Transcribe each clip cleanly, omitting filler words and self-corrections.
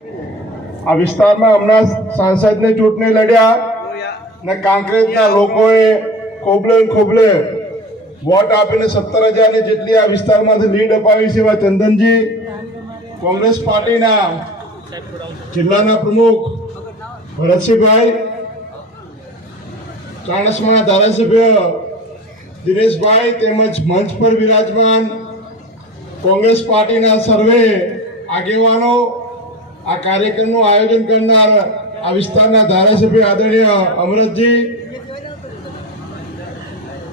આ વિસ્તારમાં હમણાં સાંસદની ચૂંટણી લડ્યા ને કાંકરેજના લોકોએ ખોબલે વોટ આપીને 17,000 જેટલી આ વિસ્તારમાંથી લીડ અપાવી છે. એવા ચંદનજી કોંગ્રેસ પાર્ટીના જિલ્લાના પ્રમુખ ભરતસિંહભાઈ, ચાણસ્માના ધારાસભ્ય દિનેશભાઈ તેમજ મંચ પર વિરાજમાન કોંગ્રેસ પાર્ટીના સર્વે આગેવાનો, આ કાર્યક્રમનું આયોજન કરનાર આ વિસ્તારના ધારાસભ્ય આદરણીય અમરતજી,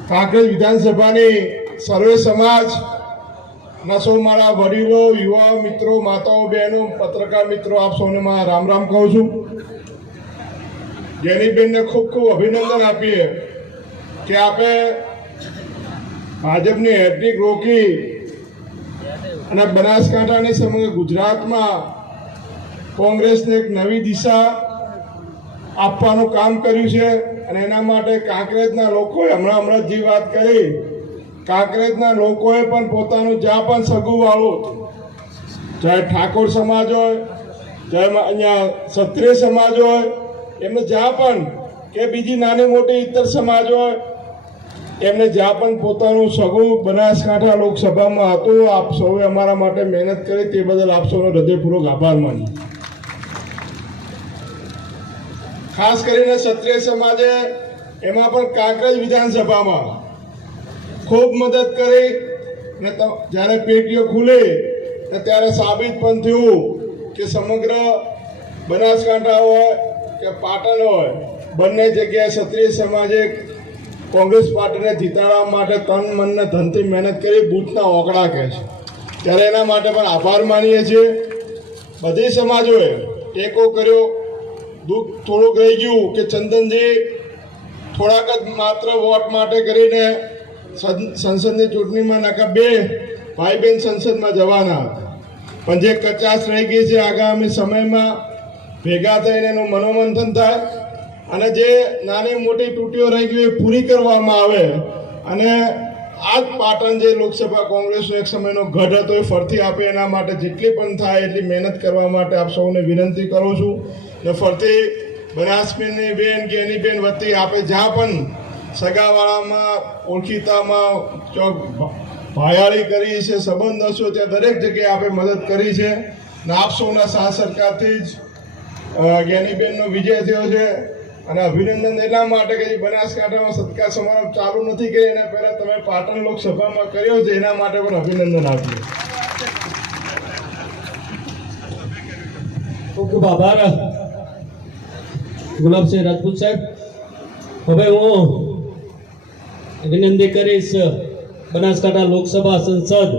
કાંકરેજ વિધાનસભાની સર્વે સમાજના સૌ મારા વડીલો, યુવા મિત્રો, માતાઓ, બહેનો, પત્રકાર મિત્રો, આપ સૌને મારા રામ રામ કહું છું. જેનીબેનને ખૂબ ખૂબ અભિનંદન આપીએ કે આપે ભાજપની હેટ્રિક રોકી અને બનાસકાંઠાની સમગ્ર ગુજરાતમાં કોંગ્રેસને એક નવી દિશા આપવાનું કામ કર્યું છે. અને એના માટે કાંકરેજના લોકોએ હમણાં જે વાત કરી, કાંકરેજના લોકોએ પણ પોતાનું જ્યાં પણ સગું વાળું, ચાહે ઠાકોર સમાજ હોય, ચાહે અહીંયા ક્ષત્રિય સમાજ હોય, એમને જ્યાં પણ કે બીજી નાની મોટી ઇતર સમાજ હોય, એમને જ્યાં પણ પોતાનું સગું બનાસકાંઠા લોકસભામાં હતું, આપ સૌએ અમારા માટે મહેનત કરી તે બદલ આપ સૌનો હૃદયપૂર્વક આભાર માનું. ખાસ કરીને ક્ષત્રિય સમાજે એમાં પણ કાંકરેજ વિધાનસભામાં ખૂબ મદદ કરી ને જ્યારે પેટીઓ ખુલી ત્યારે સાબિત પણ થયું કે સમગ્ર બનાસકાંઠા હોય કે પાટણ હોય, બંને જગ્યાએ ક્ષત્રિય સમાજે કોંગ્રેસ પાર્ટીને જીતાડવા માટે તન મનને ધનથી મહેનત કરી, બૂથના ઓકળા કહે છે. ત્યારે એના માટે પણ આભાર માનીએ છીએ. બધી સમાજોએ ટેકો કર્યો. દુઃખ થોડુંક રહી ગયું કે ચંદનજી થોડાક જ માત્ર વોટ માટે કરીને સંસદની ચૂંટણીમાં નાકા 2 ભાઈ બહેન સંસદમાં જવાના હતા, પણ જે કચાશ રહી ગઈ છે આગામી સમયમાં ભેગા થઈને એનું મનોમંથન થાય અને જે નાની મોટી તૂટીઓ રહી ગઈ એ પૂરી કરવામાં આવે અને આ જ પાટણ જે લોકસભા કોંગ્રેસનો એક સમયનો ગઢ હતો એ ફરતી આપે. એના માટે જેટલી પણ થાય એટલી મહેનત કરવા માટે આપ સૌને વિનંતી કરું છું. ને ફરતી બનાસબેનની બેન કે એની બેન વતી આપે જ્યાં પણ સગાવાળામાં, ઓળખીતામાં ભાયાળી કરી છે, સંબંધ હશો ત્યાં દરેક જગ્યાએ આપે મદદ કરી છે. ને આપ સૌના સાથ સરકારથી જ જ્ઞાનીબેનનો વિજય થયો છે. અને અભિનંદન એટલા માટે કે બનાસકાંઠામાં સત્કાર સમારંભ ચાલુ નથી કરી એના પહેલા તમે પાટણ લોકસભામાં કર્યો છે, એના માટે પણ અભિનંદન આપીએ. ખૂબ ખૂબ આભાર ગુલાબસિંહ રાજપૂત સાહેબ. હવે હું વિનંતી કરીશ બનાસકાંઠા લોકસભા સંસદ